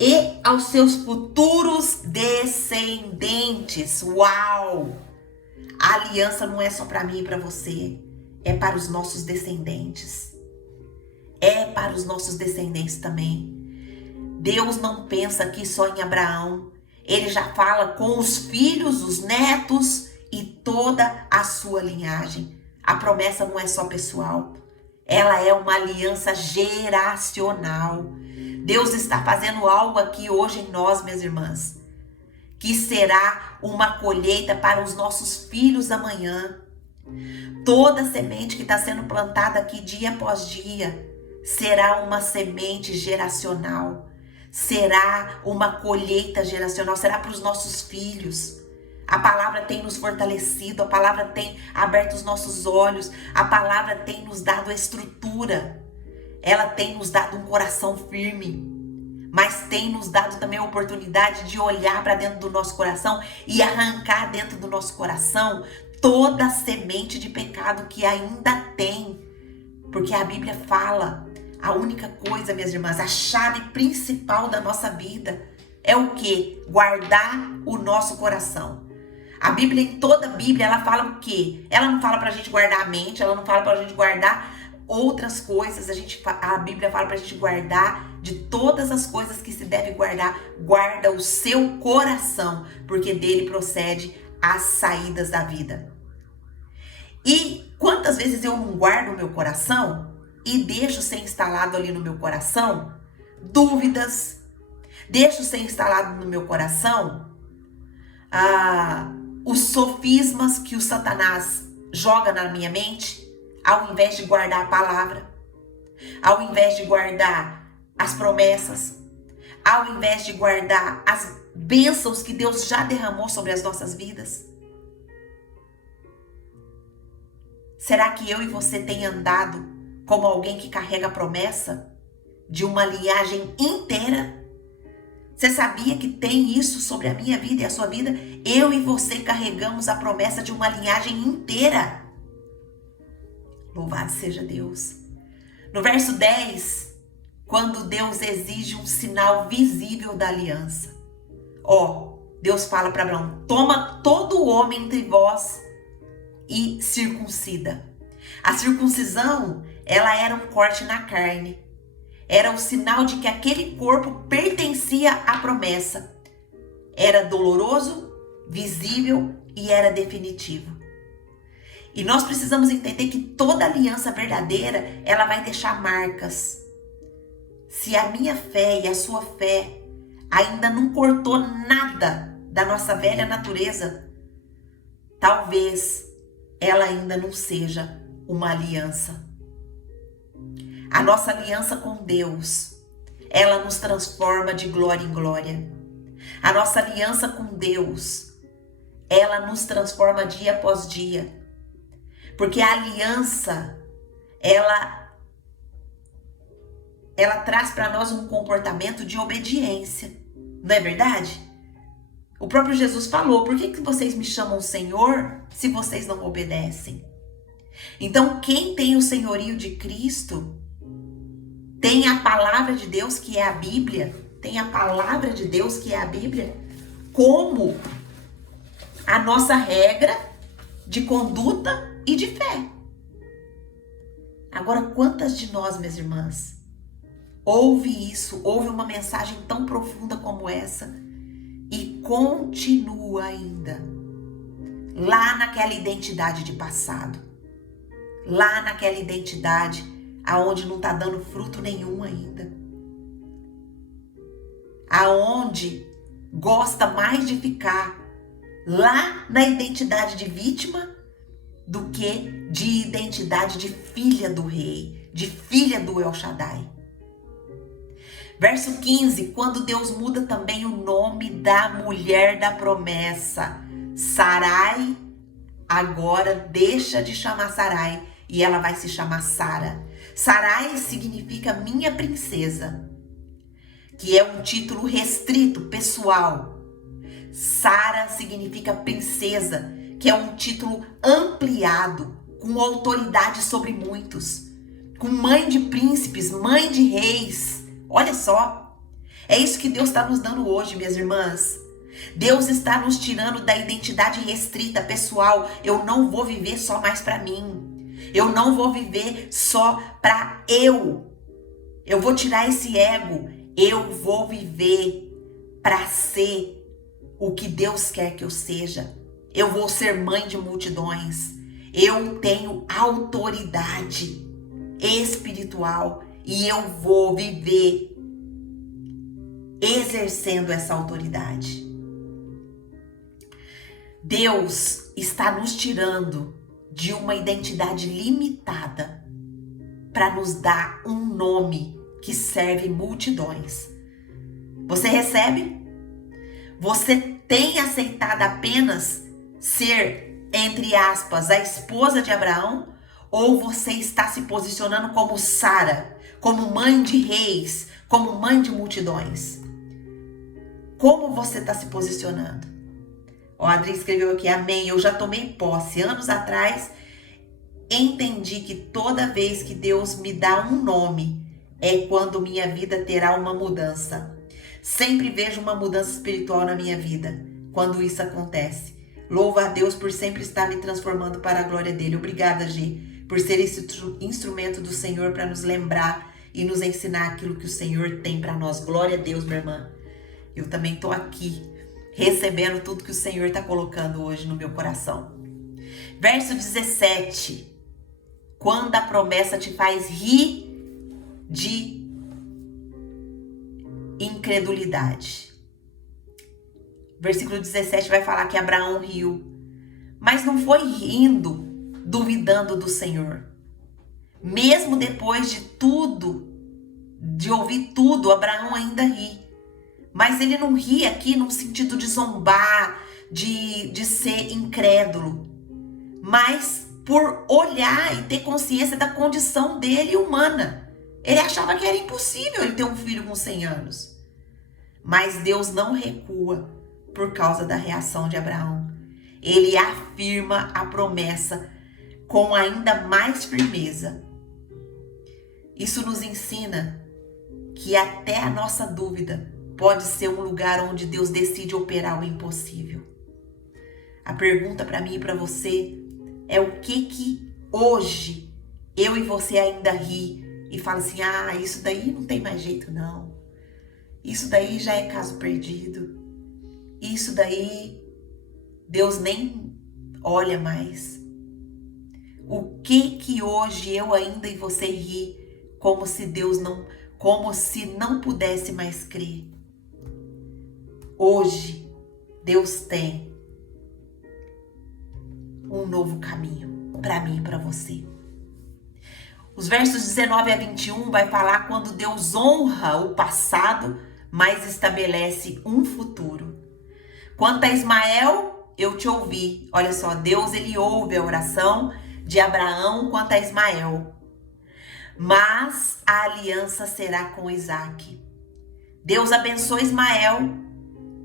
e aos seus futuros descendentes. Uau! A aliança não é só para mim e para você, é para os nossos descendentes. É para os nossos descendentes também. Deus não pensa aqui só em Abraão. Ele já fala com os filhos, os netos e toda a sua linhagem. A promessa não é só pessoal, ela é uma aliança geracional. Deus está fazendo algo aqui hoje em nós, minhas irmãs, que será uma colheita para os nossos filhos amanhã. Toda semente que está sendo plantada aqui dia após dia será uma semente geracional, será uma colheita geracional, será para os nossos filhos. A palavra tem nos fortalecido, a palavra tem aberto os nossos olhos, a palavra tem nos dado estrutura, ela tem nos dado um coração firme. mas tem nos dado também a oportunidade de olhar para dentro do nosso coração e arrancar dentro do nosso coração toda a semente de pecado que ainda tem. Porque a Bíblia fala, a única coisa, minhas irmãs, a chave principal da nossa vida é o quê? Guardar o nosso coração. A Bíblia, em toda a Bíblia, ela fala o quê? Ela não fala pra gente guardar a mente, ela não fala pra gente guardar outras coisas. A Bíblia fala pra gente guardar de todas as coisas que se deve guardar. Guarda o seu coração, porque dele procede as saídas da vida. E quantas vezes eu não guardo o meu coração e deixo ser instalado ali no meu coração dúvidas, deixo ser instalado no meu coração os sofismas que o Satanás joga na minha mente, ao invés de guardar a palavra, ao invés de guardar as promessas, ao invés de guardar as bênçãos que Deus já derramou sobre as nossas vidas. Será que eu e você tem andado como alguém que carrega a promessa de uma linhagem inteira? Você sabia que tem isso sobre a minha vida e a sua vida? Eu e você carregamos a promessa de uma linhagem inteira. Louvado seja Deus. No verso 10, quando Deus exige um sinal visível da aliança. Deus fala para Abraão, toma todo o homem entre vós e circuncida. A circuncisão, ela era um corte na carne. Era o sinal de que aquele corpo pertencia à promessa. Era doloroso, visível e era definitivo. E nós precisamos entender que toda aliança verdadeira, ela vai deixar marcas. Se a minha fé e a sua fé ainda não cortou nada da nossa velha natureza, talvez ela ainda não seja uma aliança. A nossa aliança com Deus, ela nos transforma de glória em glória. A nossa aliança com Deus, ela nos transforma dia após dia. Porque a aliança, ela traz para nós um comportamento de obediência. Não é verdade? O próprio Jesus falou, por que vocês me chamam Senhor se vocês não obedecem? Então, quem tem o senhorio de Cristo, tem a palavra de Deus, que é a Bíblia, como a nossa regra de conduta e de fé. Agora, quantas de nós, minhas irmãs, ouve uma mensagem tão profunda como essa e continua ainda lá naquela identidade de passado, lá naquela identidade aonde não está dando fruto nenhum ainda, aonde gosta mais de ficar lá na identidade de vítima do que de identidade de filha do rei, de filha do El Shaddai. Verso 15, quando Deus muda também o nome da mulher da promessa, Sarai, agora deixa de chamar Sarai e ela vai se chamar Sara. Sarai significa minha princesa, que é um título restrito, pessoal. Sara significa princesa, que é um título ampliado, com autoridade sobre muitos, com mãe de príncipes, mãe de reis. Olha só, é isso que Deus está nos dando hoje, minhas irmãs. Deus está nos tirando da identidade restrita, pessoal. Eu não vou viver só mais para mim. Eu não vou viver só para eu. Eu vou tirar esse ego. Eu vou viver para ser o que Deus quer que eu seja. Eu vou ser mãe de multidões. Eu tenho autoridade espiritual e eu vou viver exercendo essa autoridade. Deus está nos tirando de uma identidade limitada para nos dar um nome que serve multidões. Você recebe? Você tem aceitado apenas ser, entre aspas, a esposa de Abraão? Ou você está se posicionando como Sara, como mãe de reis, como mãe de multidões. Como você está se posicionando? O Adri escreveu aqui, amém, eu já tomei posse. Anos atrás, entendi que toda vez que Deus me dá um nome, é quando minha vida terá uma mudança. Sempre vejo uma mudança espiritual na minha vida, quando isso acontece. Louvo a Deus por sempre estar me transformando para a glória dele. Obrigada, Gi, por ser esse instrumento do Senhor para nos lembrar e nos ensinar aquilo que o Senhor tem para nós. Glória a Deus, minha irmã. Eu também estou aqui, recebendo tudo que o Senhor está colocando hoje no meu coração. Verso 17. Quando a promessa te faz rir de incredulidade. Versículo 17 vai falar que Abraão riu, mas não foi rindo, duvidando do Senhor. Mesmo depois de tudo, de ouvir tudo, Abraão ainda ri. Mas ele não ri aqui no sentido de zombar, de ser incrédulo, mas por olhar e ter consciência da condição dele humana. Ele achava que era impossível ele ter um filho com 100 anos. Mas Deus não recua por causa da reação de Abraão. Ele afirma a promessa com ainda mais firmeza. Isso nos ensina que até a nossa dúvida pode ser um lugar onde Deus decide operar o impossível. A pergunta para mim e para você é o que hoje eu e você ainda ri e fala assim, isso daí não tem mais jeito não. Isso daí já é caso perdido. Isso daí Deus nem olha mais. O que hoje eu ainda e você ri como se não pudesse mais crer. Hoje Deus tem um novo caminho para mim e para você. Os versos 19 a 21 vai falar quando Deus honra o passado, mas estabelece um futuro. Quanto a Ismael, eu te ouvi. Olha só, Deus ele ouve a oração de Abraão quanto a Ismael. Mas a aliança será com Isaque. Deus abençoa Ismael,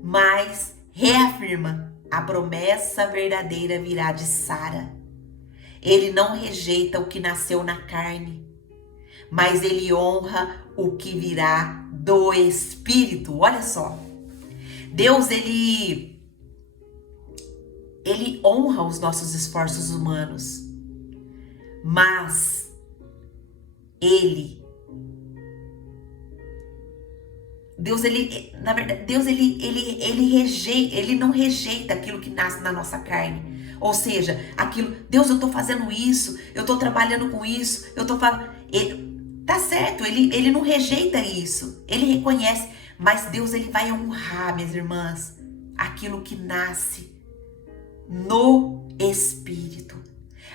mas reafirma a promessa verdadeira virá de Sara. Ele não rejeita o que nasceu na carne, mas ele honra o que virá do Espírito. Olha só, Deus ele honra os nossos esforços humanos, mas Deus não rejeita aquilo que nasce na nossa carne. Ou seja, Deus, eu tô fazendo isso, eu tô trabalhando com isso, tá certo, ele não rejeita isso, ele reconhece, mas Deus ele vai honrar, minhas irmãs, aquilo que nasce no Espírito,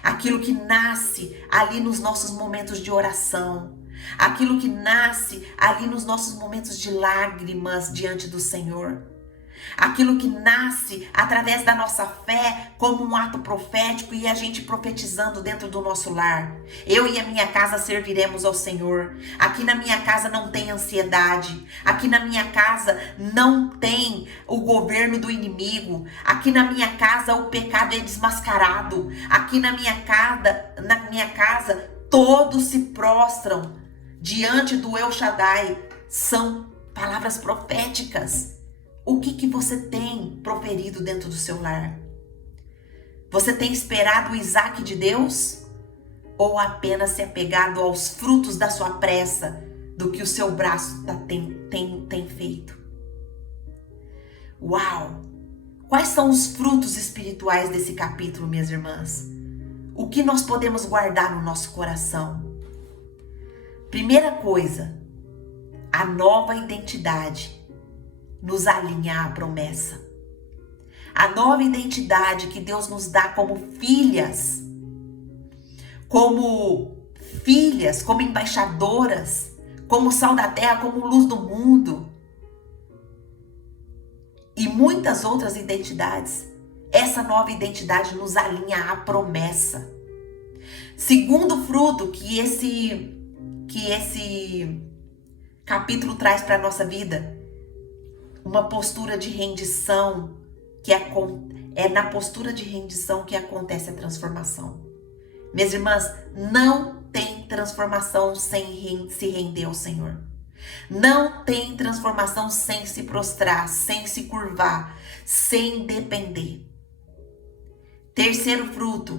aquilo que nasce ali nos nossos momentos de oração, aquilo que nasce ali nos nossos momentos de lágrimas diante do Senhor, aquilo que nasce através da nossa fé como um ato profético e a gente profetizando dentro do nosso lar. Eu e a minha casa serviremos ao Senhor. Aqui na minha casa não tem ansiedade. Aqui na minha casa não tem o governo do inimigo. Aqui na minha casa o pecado é desmascarado. Aqui na minha casa todos se prostram diante do El Shaddai. São palavras proféticas. O que você tem proferido dentro do seu lar? Você tem esperado o Isaque de Deus? Ou apenas se apegado aos frutos da sua pressa, do que o seu braço tem feito? Uau! Quais são os frutos espirituais desse capítulo, minhas irmãs? O que nós podemos guardar no nosso coração? Primeira coisa, a nova identidade nos alinha à promessa. A nova identidade que Deus nos dá como filhas, como embaixadoras, como sal da terra, como luz do mundo. E muitas outras identidades. Essa nova identidade nos alinha à promessa. Segundo fruto que esse capítulo traz para a nossa vida uma postura de rendição, que é na postura de rendição que acontece a transformação. Minhas irmãs, não tem transformação sem se render ao Senhor. Não tem transformação sem se prostrar, sem se curvar, sem depender. Terceiro fruto,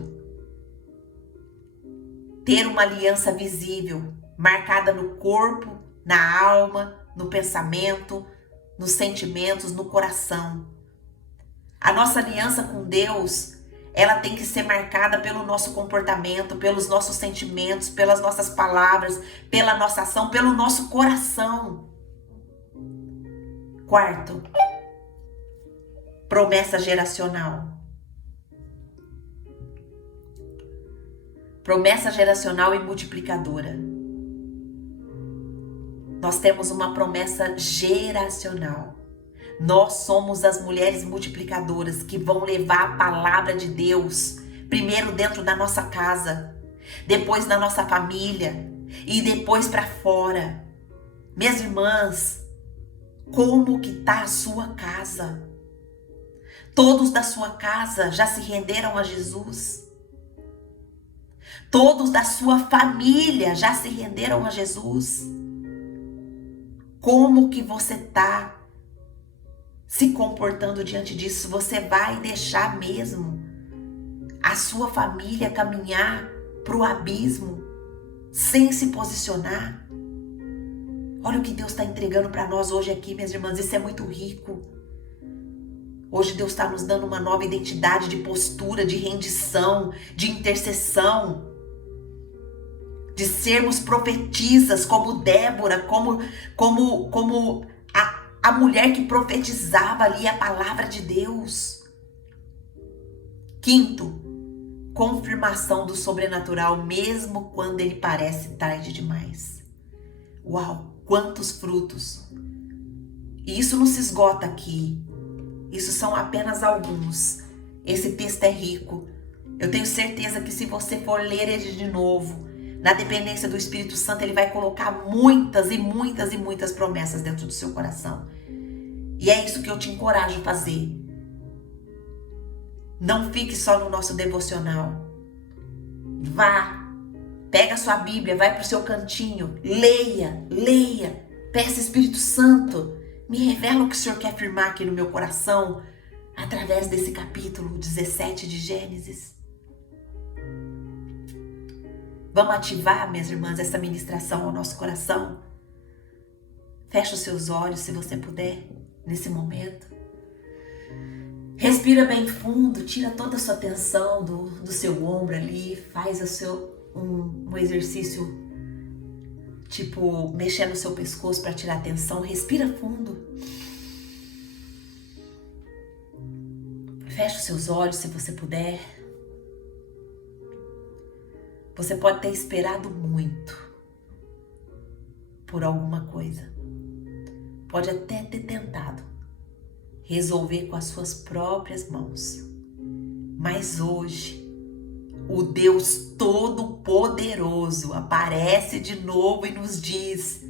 ter uma aliança visível, marcada no corpo, na alma, no pensamento, nos sentimentos, no coração. A nossa aliança com Deus, ela tem que ser marcada pelo nosso comportamento, pelos nossos sentimentos, pelas nossas palavras, pela nossa ação, pelo nosso coração. Quarto, promessa geracional. Promessa geracional e multiplicadora. Nós temos uma promessa geracional. Nós somos as mulheres multiplicadoras que vão levar a palavra de Deus, primeiro dentro da nossa casa, depois na nossa família e depois para fora. Minhas irmãs, como que está a sua casa? Todos da sua casa já se renderam a Jesus? Todos da sua família já se renderam a Jesus? Como que você está se comportando diante disso? Você vai deixar mesmo a sua família caminhar para o abismo sem se posicionar? Olha o que Deus está entregando para nós hoje aqui, minhas irmãs. Isso é muito rico. Hoje Deus está nos dando uma nova identidade de postura, de rendição, de intercessão, de sermos profetisas como Débora, como a mulher que profetizava ali a palavra de Deus. Quinto, confirmação do sobrenatural, mesmo quando ele parece tarde demais. Uau, quantos frutos! E isso não se esgota aqui. Isso são apenas alguns. Esse texto é rico. Eu tenho certeza que se você for ler ele de novo, na dependência do Espírito Santo, ele vai colocar muitas e muitas e muitas promessas dentro do seu coração. E é isso que eu te encorajo a fazer. Não fique só no nosso devocional. Vá, pega a sua Bíblia, vai para o seu cantinho, leia. Peça, Espírito Santo, me revela o que o Senhor quer afirmar aqui no meu coração, através desse capítulo 17 de Gênesis. Vamos ativar, minhas irmãs, essa ministração ao nosso coração? Fecha os seus olhos, se você puder, nesse momento. Respira bem fundo, tira toda a sua tensão do seu ombro ali, faz um exercício, tipo, mexer no seu pescoço para tirar a tensão. Respira fundo. Fecha os seus olhos, se você puder. Você pode ter esperado muito por alguma coisa. Pode até ter tentado resolver com as suas próprias mãos. Mas hoje, o Deus Todo-Poderoso aparece de novo e nos diz: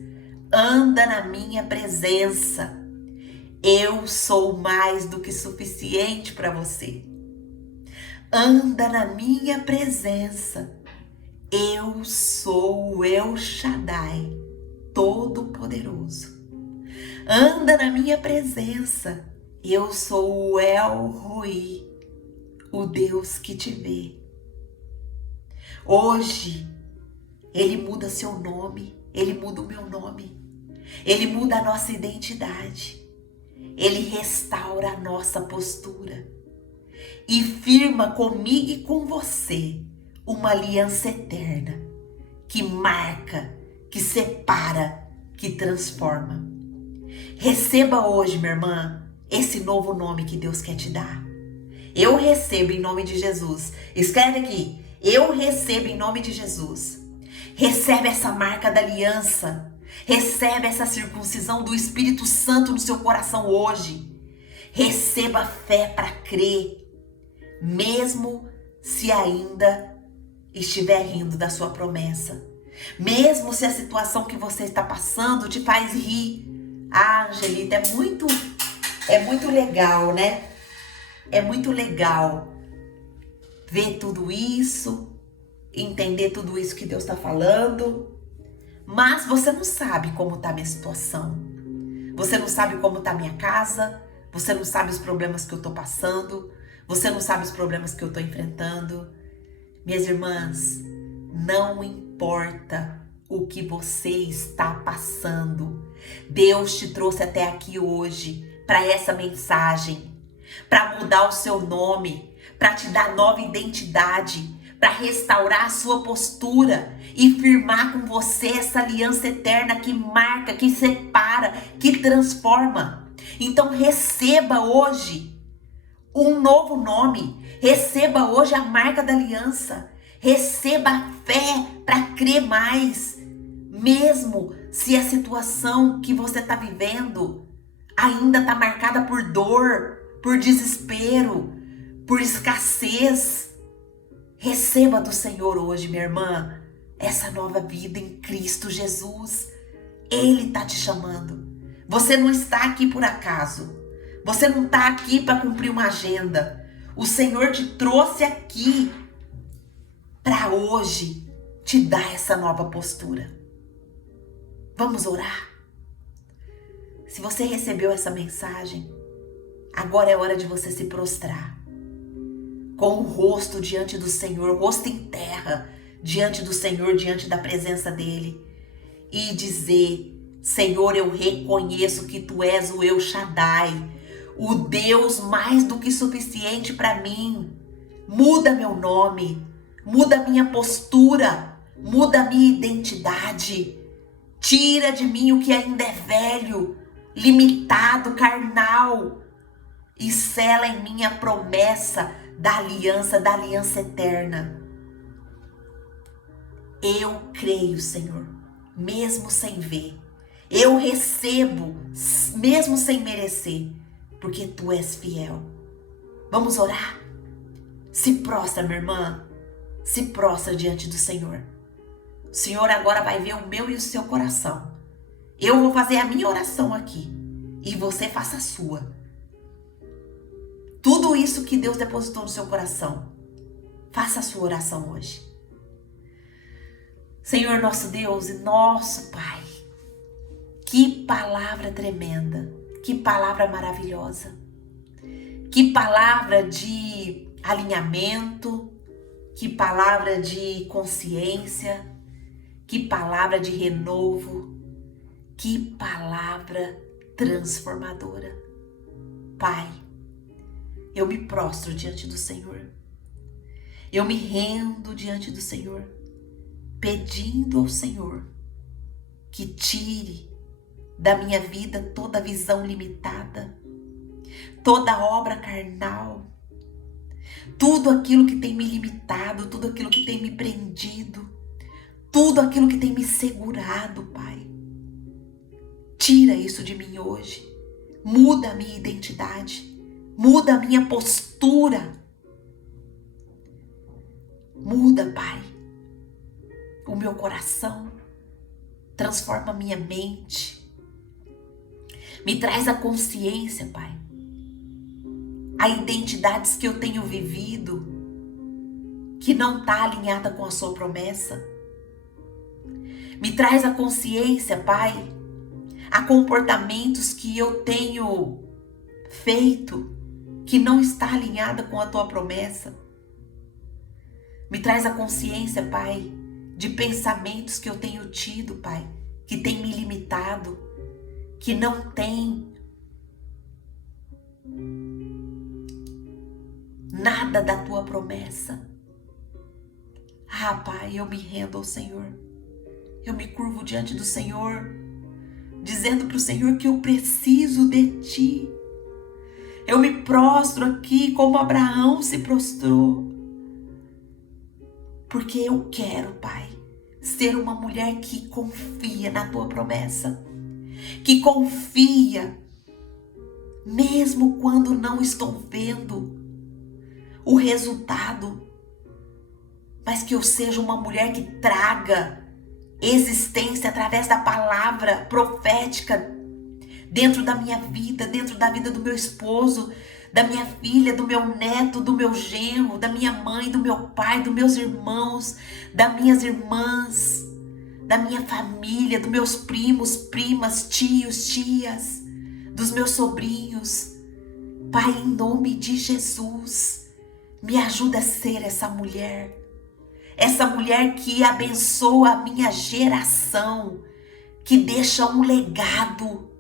anda na minha presença. Eu sou mais do que suficiente para você. Anda na minha presença. Eu sou o El Shaddai, Todo-Poderoso. Anda na minha presença. Eu sou o El Roi, o Deus que te vê. Hoje, Ele muda seu nome, Ele muda o meu nome, Ele muda a nossa identidade, Ele restaura a nossa postura e firma comigo e com você uma aliança eterna que marca, que separa, que transforma. Receba hoje, minha irmã, esse novo nome que Deus quer te dar. Eu recebo em nome de Jesus. Escreve aqui: eu recebo em nome de Jesus. Recebe essa marca da aliança. Recebe essa circuncisão do Espírito Santo no seu coração hoje. Receba fé para crer, mesmo se ainda estiver rindo da sua promessa. Mesmo se a situação que você está passando te faz rir. Ah, Angelita, é muito legal, né? É muito legal ver tudo isso, entender tudo isso que Deus está falando. Mas você não sabe como está a minha situação. Você não sabe como está a minha casa. Você não sabe os problemas que eu estou passando. Você não sabe os problemas que eu estou enfrentando. Minhas irmãs, não importa o que você está passando. Deus te trouxe até aqui hoje para essa mensagem, para mudar o seu nome, para te dar nova identidade, para restaurar a sua postura e firmar com você essa aliança eterna que marca, que separa, que transforma. Então receba hoje um novo nome, receba hoje a marca da aliança, receba a fé para crer mais, mesmo se a situação que você está vivendo ainda está marcada por dor, por desespero, por escassez. Receba do Senhor hoje, minha irmã, essa nova vida em Cristo Jesus. Ele está te chamando. Você não está aqui por acaso. Você não está aqui para cumprir uma agenda. O Senhor te trouxe aqui para hoje te dar essa nova postura. Vamos orar? Se você recebeu essa mensagem, agora é hora de você se prostrar com o rosto diante do Senhor, rosto em terra, diante do Senhor, diante da presença dEle, e dizer: Senhor, eu reconheço que Tu és o El Shaddai, o Deus mais do que suficiente para mim. Muda meu nome, muda minha postura, muda minha identidade. Tira de mim o que ainda é velho, limitado, carnal, e sela em mim a promessa da aliança eterna. Eu creio, Senhor, mesmo sem ver. Eu recebo, mesmo sem merecer, porque Tu és fiel. Vamos orar? Se prostra, minha irmã, se prostra diante do Senhor. O Senhor agora vai ver o meu e o seu coração. Eu vou fazer a minha oração aqui e você faça a sua. Tudo isso que Deus depositou no seu coração, faça a sua oração hoje. Senhor nosso Deus e nosso Pai, que palavra tremenda, que palavra maravilhosa, que palavra de alinhamento, que palavra de consciência, que palavra de renovo, que palavra transformadora. Pai, eu me prostro diante do Senhor. Eu me rendo diante do Senhor, pedindo ao Senhor que tire da minha vida toda visão limitada, toda obra carnal, tudo aquilo que tem me limitado, tudo aquilo que tem me prendido, tudo aquilo que tem me segurado, Pai. Tira isso de mim hoje. Muda a minha identidade. Muda a minha postura. Muda, Pai, o meu coração. Transforma a minha mente. Me traz a consciência, Pai. Há identidades que eu tenho vivido que não está alinhada com a Sua promessa. Me traz a consciência, Pai. Há comportamentos que eu tenho feito que não está alinhada com a Tua promessa. Me traz a consciência, Pai, de pensamentos que eu tenho tido, Pai, que tem me limitado, que não tem nada da Tua promessa. Ah, Pai, eu me rendo ao Senhor. Eu me curvo diante do Senhor, dizendo para o Senhor que eu preciso de Ti. Eu me prostro aqui como Abraão se prostrou. Porque eu quero, Pai, ser uma mulher que confia na Tua promessa. Que confia, mesmo quando não estou vendo o resultado. Mas que eu seja uma mulher que traga existência através da palavra profética dentro da minha vida, dentro da vida do meu esposo, da minha filha, do meu neto, do meu genro, da minha mãe, do meu pai, dos meus irmãos, das minhas irmãs, da minha família, dos meus primos, primas, tios, tias, dos meus sobrinhos. Pai, em nome de Jesus, me ajuda a ser essa mulher que abençoa a minha geração, que deixa um legado,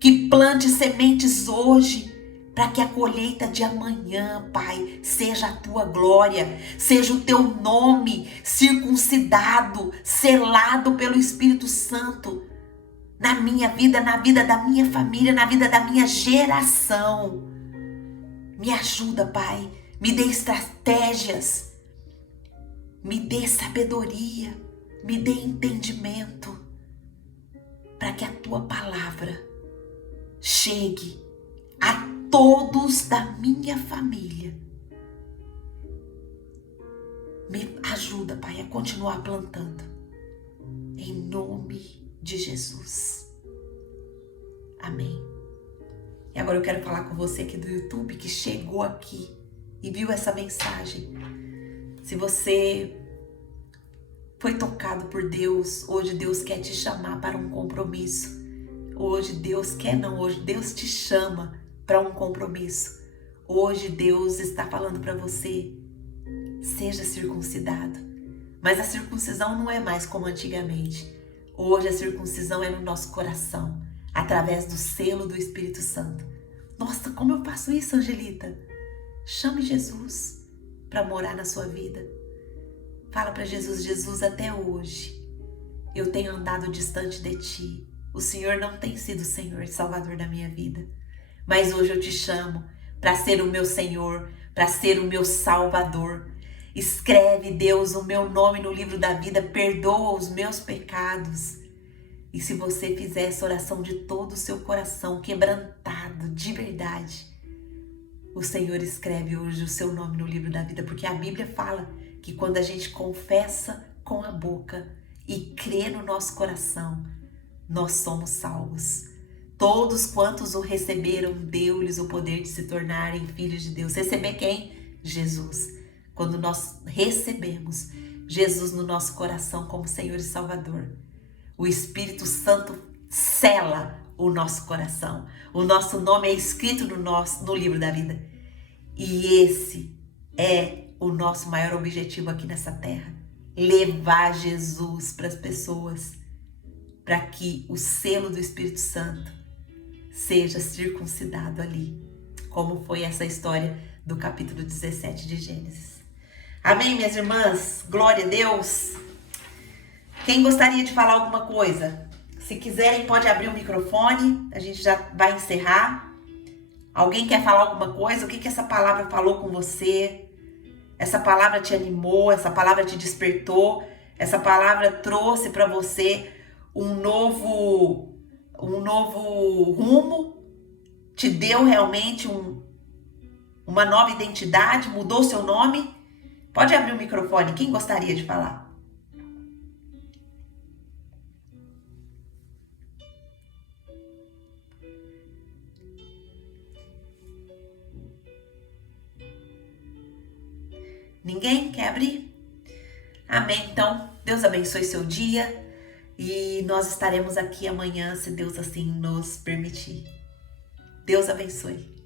que plante sementes hoje, para que a colheita de amanhã, Pai, seja a tua glória, seja o teu nome circuncidado, selado pelo Espírito Santo, na minha vida, na vida da minha família, na vida da minha geração. Me ajuda, Pai, me dê estratégias, me dê sabedoria, me dê entendimento, para que a tua palavra chegue a todos da minha família. Me ajuda, Pai, a continuar plantando. Em nome de Jesus. Amém. E agora eu quero falar com você aqui do YouTube que chegou aqui e viu essa mensagem. Se você foi tocado por Deus, hoje Deus quer te chamar para um compromisso. Hoje Deus te chama para um compromisso. Hoje Deus está falando para você, seja circuncidado. Mas a circuncisão não é mais como antigamente. Hoje a circuncisão é no nosso coração, através do selo do Espírito Santo. Nossa, como eu faço isso, Angelita? Chame Jesus para morar na sua vida. Fala para Jesus: Jesus, até hoje eu tenho andado distante de ti. O Senhor não tem sido o Senhor e Salvador da minha vida. Mas hoje eu te chamo para ser o meu Senhor, para ser o meu Salvador. Escreve, Deus, o meu nome no livro da vida, perdoa os meus pecados. E se você fizer essa oração de todo o seu coração, quebrantado, de verdade, o Senhor escreve hoje o seu nome no livro da vida, porque a Bíblia fala que quando a gente confessa com a boca e crê no nosso coração, nós somos salvos. Todos quantos o receberam, deu-lhes o poder de se tornarem filhos de Deus. Receber quem? Jesus. Quando nós recebemos Jesus no nosso coração como Senhor e Salvador, o Espírito Santo sela o nosso coração. O nosso nome é escrito no livro da vida. E esse é o nosso maior objetivo aqui nessa terra. Levar Jesus para as pessoas, para que o selo do Espírito Santo seja circuncidado ali, como foi essa história do capítulo 17 de Gênesis. Amém, minhas irmãs? Glória a Deus! Quem gostaria de falar alguma coisa? Se quiserem, pode abrir o microfone, a gente já vai encerrar. Alguém quer falar alguma coisa? O que essa palavra falou com você? Essa palavra te animou? Essa palavra te despertou? Essa palavra trouxe para você um novo rumo? Te deu realmente uma nova identidade? Mudou seu nome? Pode abrir o microfone. Quem gostaria de falar? Ninguém quer abrir? Amém. Então, Deus abençoe seu dia e nós estaremos aqui amanhã, se Deus assim nos permitir. Deus abençoe.